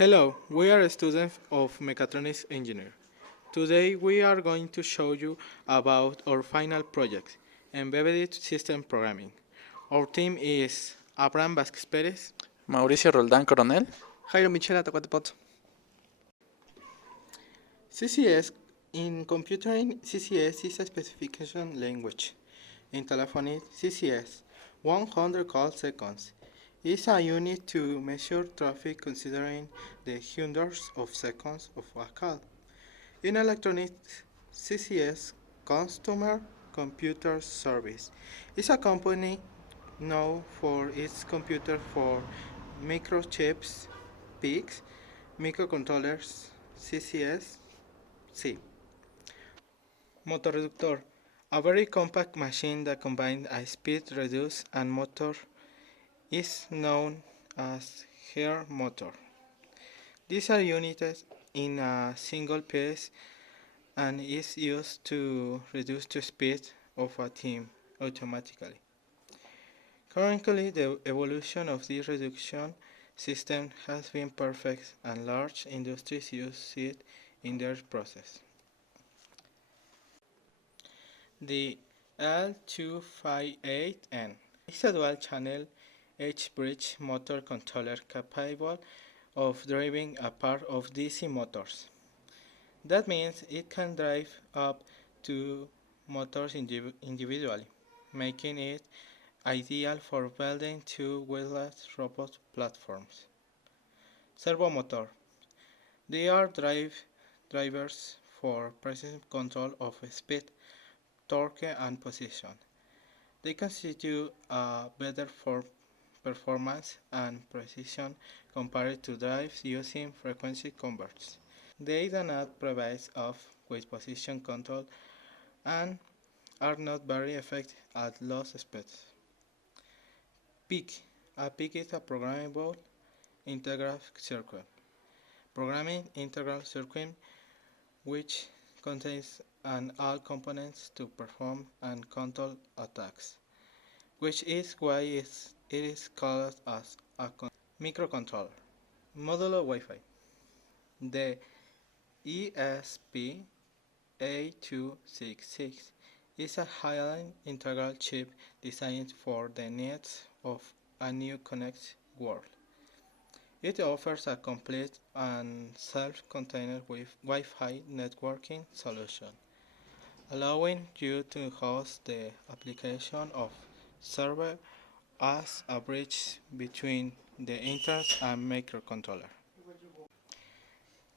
Hello, we are students of Mechatronics Engineer. Today we are going to show you about our final project, Embedded System Programming. Our team is Abraham Vázquez Pérez, Mauricio Roldán Coronel. Jairo Michela Tacuatepoto. CCS. In computing, CCS is a specification language. In telephony, CCS, 100 call seconds, is a unit to measure traffic considering the hundreds of seconds of a call. In electronics, CCS, Customer Computer Service, is a company known for its computer for microchips, PICs, microcontrollers, CCS-C. Motor reductor, a very compact machine that combines a speed reduce and motor, is known as hair motor. These are units in a single piece and is used to reduce the speed of a team automatically. Currently, the evolution of this reduction system has been perfect and large industries use it in their process. The L258N is a dual-channel H-bridge motor controller capable of driving a pair of DC motors. That means it can drive up to motors individually, making it ideal for building two-wheeled robot platforms. Servo motor. They are drivers for precise control of speed, torque, and position. They constitute a better performance and precision compared to drives using frequency converters. They do not provide with position control and are not very effective at low speeds. PIC. A PIC is a programmable integral circuit. Programming integral circuit which contains all components to perform and control attacks, which is why it is called as a microcontroller. Modulo Wi-Fi. The ESP8266 is a high-end integral chip designed for the needs of a new connected world. It offers a complete and self-contained Wi-Fi networking solution, allowing you to host the application of server as a bridge between the internet and microcontroller.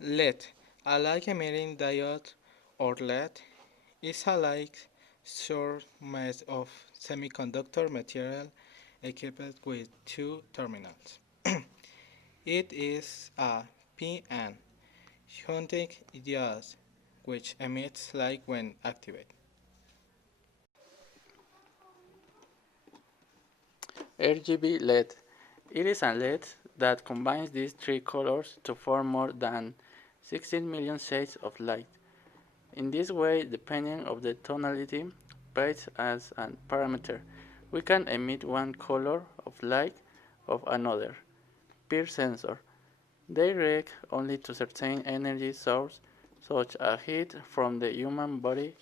LED, a light emitting diode or LED, is a light source made of semiconductor material equipped with two terminals. It is a PN hunting diode which emits light when activated. RGB LED. It is a LED that combines these three colors to form more than 16 million shades of light. In this way, depending on the tonality based as a parameter, we can emit one color of light of another. Peer sensor. They react only to certain energy sources such as heat from the human body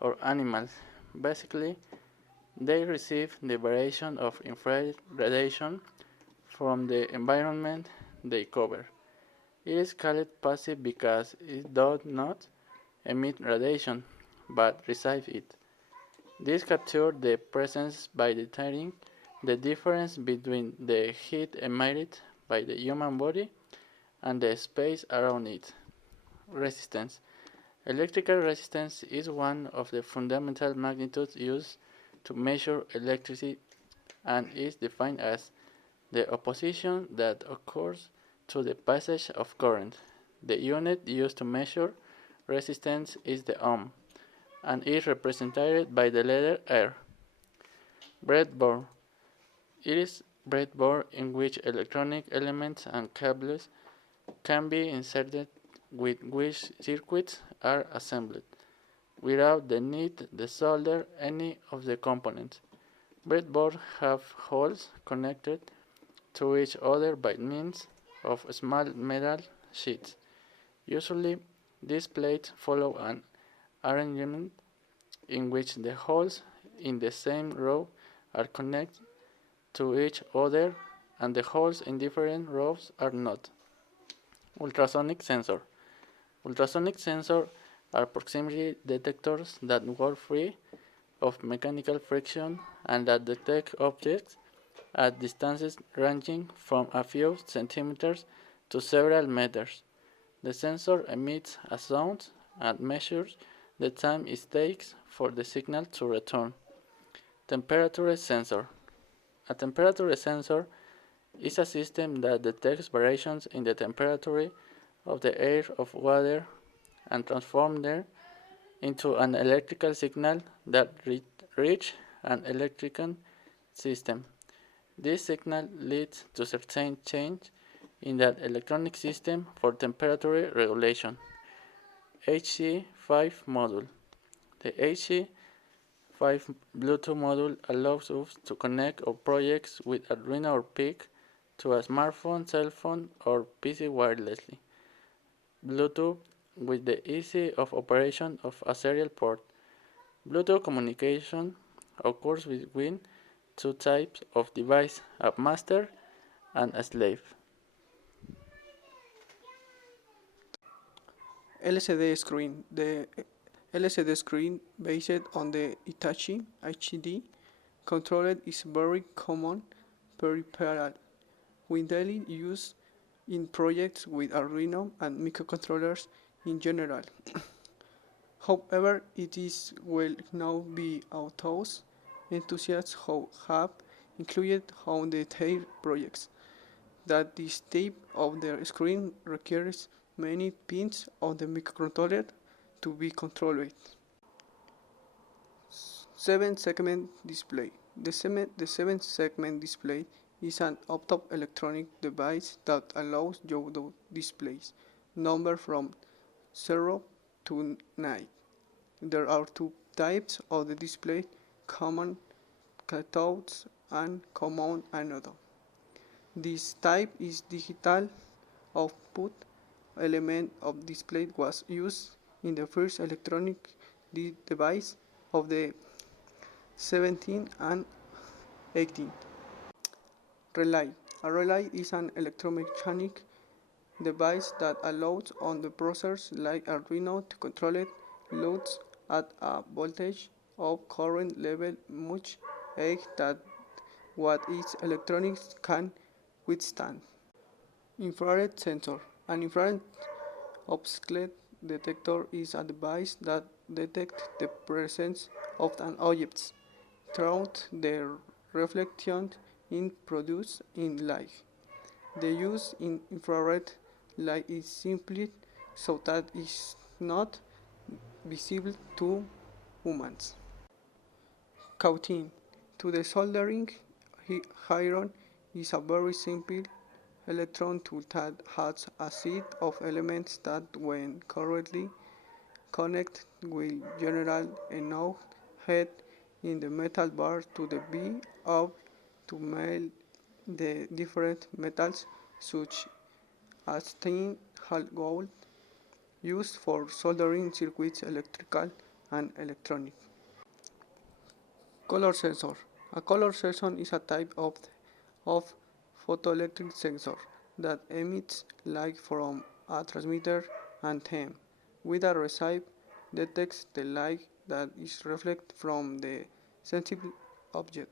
or animals. Basically, they receive the variation of infrared radiation from the environment they cover. It is called passive because it does not emit radiation, but receive it. This captures the presence by detecting the difference between the heat emitted by the human body and the space around it. Resistance. Electrical resistance is one of the fundamental magnitudes used to measure electricity and is defined as the opposition that occurs to the passage of current. The unit used to measure resistance is the ohm and is represented by the letter R. Breadboard. It is breadboard in which electronic elements and cables can be inserted with which circuits are assembled, without the need to solder any of the components. Breadboards have holes connected to each other by means of small metal sheets. Usually, these plates follow an arrangement in which the holes in the same row are connected to each other and the holes in different rows are not. Ultrasonic sensor. Ultrasonic sensors are proximity detectors that work free of mechanical friction and that detect objects at distances ranging from a few centimeters to several meters. The sensor emits a sound and measures the time it takes for the signal to return. Temperature sensor. A temperature sensor is a system that detects variations in the temperature of the air or water and transforms them into an electrical signal that reaches an electrical system. This signal leads to certain change in that electronic system for temperature regulation. HC5 module. The HC5 Bluetooth module allows us to connect our projects with Arduino or PIC to a smartphone, cell phone, or PC wirelessly. Bluetooth with the ease of operation of a serial port. Bluetooth communication occurs between two types of device, a master and a slave. LCD screen. The LCD screen based on the Hitachi HD controller is very common peripheral widely used in projects with Arduino and microcontrollers in general. However, it is will now be autos enthusiasts who have included on their projects that this type of the screen requires many pins on the microcontroller to be controlled. 7-segment display. The 7-segment display is an optoelectronic device that allows you to display numbers from 0 to 9. There are two types of the display, common cathodes and common anode. This type is digital output element of display was used in the first electronic device of the 17th and 18th. Relay. A relay is an electromechanic device that allows on the processors like Arduino to control loads at a voltage of current level much higher than what its electronics can withstand. Infrared sensor. An infrared obstacle detector is a device that detects the presence of an object through the reflection it produces in light. The use in infrared light is simply so that it is not visible to humans. Coating. To the soldering iron is a very simple electron tool that has a set of elements that when correctly connected will generate enough heat in the metal bar to be able to melt the different metals such as tin and gold used for soldering circuits electrical and electronic. Color sensor. A color sensor is a type of photoelectric sensor that emits light from a transmitter antenna. With a receiver detects the light that is reflected from the sensible object.